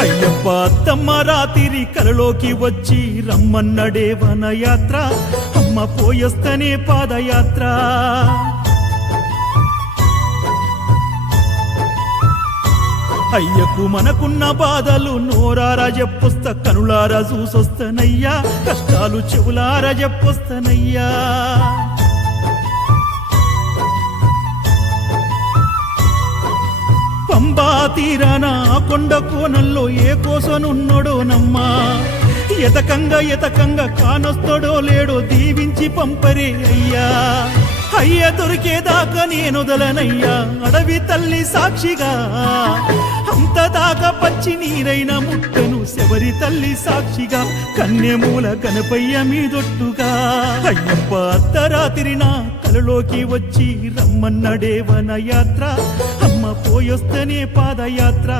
అయ్యప్ప అత్తమ్మ రాత్రి కలలోకి వచ్చి రమ్మన్నడే వనయాత్ర, అమ్మ పోయొస్తనే పాదయాత్ర. అయ్యకు మనకున్న బాధలు నోరారా చెప్పొస్తా, కనులారా చూసొస్తనయ్యా, కష్టాలు చెవులారా చెప్పొస్తనయ్యా. పంబా తీరాన కొండ కోణంలో ఏ కోసనున్నడోనమ్మా, ఎతకంగా కానొస్తడో లేడో దీవించి పంపరే అయ్యా. అయ్య దొరికేదాకా నేనొదలనయ్యా, అడవి తల్లి సాక్షిగా, అంతదాకా పచ్చి నీరైన ముట్టను శబరి తల్లి సాక్షిగా, కన్యమూల గణపయ్య మీదొట్టుగా. అయ్యప్ప అర్ధరాత్రి నా కలలోకి వచ్చి రమ్మన్నడే వనయాత్ర, అమ్మ పోయొస్తనే పాదయాత్ర.